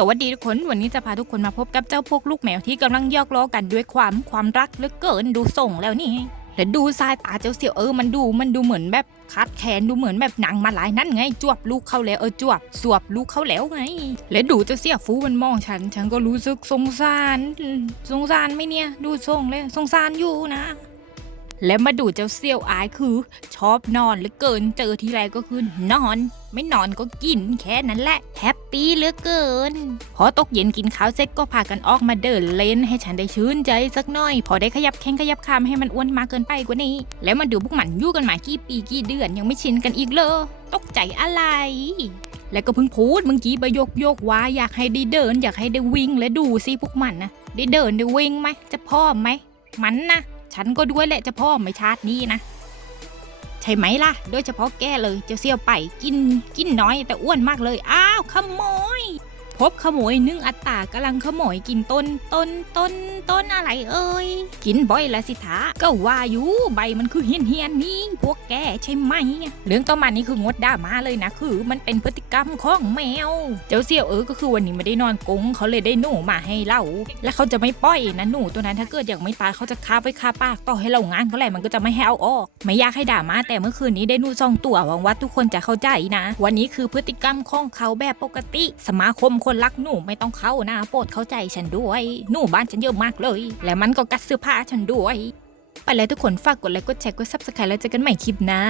สวัสดีทุกคน วันนี้จะพาทุกคนมาพบกับเจ้าพวกลูกแมวที่กำลังยอกล้อกันด้วยความความรักเหลือเกินดูส่งแล้วนี่และดูสายตาเจ้าเสี่ยวเออมันดูมันดูเหมือนแบบคัดแขนดูเหมือนแบบหนังมาหลายนั่นไง จวบลูกเข้าแล้วเออจวบสวบลูกเข้าแล้วไง และดูเจ้าเสี่ยวฟูมันมองฉัน ฉันก็รู้สึกสงสาร สงสารไหมเนี่ย ดูส่งเลยสงสารอยู่นะ และมาดูเจ้าเสี่ยวอายคือ ชอบนอนเหลือเกินเจอทีไรก็คือนอน ไม่นอนก็กินแค่นั้นแหละแฮปปี้เหลือเกิน พอตกเย็นกินข้าวเสร็จก็พากันออกมาเดินเล่นให้ฉันได้ชื่นใจสักหน่อย พอได้ขยับแข้งขยับขามให้มันอ้วนมากเกินไปกว่านี้ แล้วมาดูพวกมันยู่กันมากี่ปีกี่เดือนยังไม่ชินกันอีกเลยตกใจอะไรแล้วก็เพิ่งพูดเมื่อกี้ไปโยกโยกว่าอยากให้ได้เดิน อยากให้ได้วิ่งและดูสิพวกมันนะได้เดินได้วิ่งไหมจะพร้อไหมมันนะ ฉันก็ด้วยแหละจะพร้อมไหมชาตินี้นะ ใช่ไหมล่ะ โดยเฉพาะแกเลยเจ้าเสี่ยวไปกินกินน้อยแต่อ้วนมากเลย อ้าวขโมย พบขโมยนึ่งอัตตากำลังขโมยกินต้นต้นต้นต้นอะไรเอ่ยกินบ่อยละสิทาก็ว่าอยู่ใบมันคือเฮียนเฮียนนี่พวกแกใช่ไหม เรื่องต่อมานี่คืองดด่ามาเลยนะคือ มันเป็นพฤติกรรมของแมว เจ้าเสี่ยวเออก็คือวันนี้ไม่ได้นอนกงเขาเลยได้หนูมาให้เล่าและเขาจะไม่ปล่อยนะหนูตัวนั้นถ้าเกิดอยังไม่ตายเขาจะคาไว้คาปากต่อให้เรางานเขาแหละมันก็จะไม่ให้เอาออก ไม่อยากให้ด่ามาแต่เมื่อคืนนี้ได้หนูสองตัวหวังว่าทุกคนจะเข้าใจนะ วันนี้คือพฤติกรรมของเขาแบบปกติ สมาคมคนรักหนูไม่ต้องเข้านะโปรดเข้าใจฉันด้วย หนูบ้านฉันเยอะมากเลย และมันก็กัดเสื้อผ้าฉันด้วย ไปแล้วทุกคนฝากกดไลค์กดแชร์กดซับสไครต์แล้วเจอกันใหม่คลิปหน้า